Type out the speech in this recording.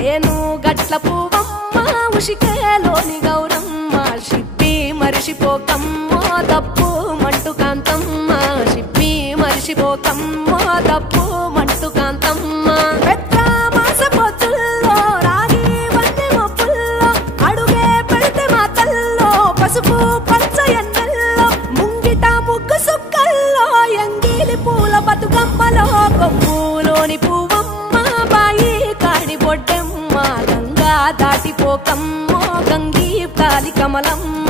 చేను గట్ల పువ్వమ్మ ఉషికేలోని గౌరమ్మ షిప్పి మరిషిపోకమ్మో తప్పు మంటు కాంతమ్మ షిప్పి మరిషిపోకమ్మో తప్పు మంటు కాంతమ్మ పెద్ద మాస పొత్తుల్లో రాగి వన్నె మొప్పుల్లో అడుగే పెడితే మా తల్లో పసుపు పచ్చ ఎన్నెల్లో ముంగిట ముగ్గు సుక్కల్లో ఎంగిలి పూల బతుకమ్మలో కొమ్ములోని పువ్వమ్మ బాయి కాడి బొడ్డెమ్మ గంగా దాటిపోకమ్మో గంగీ కాలి కమలమ్మ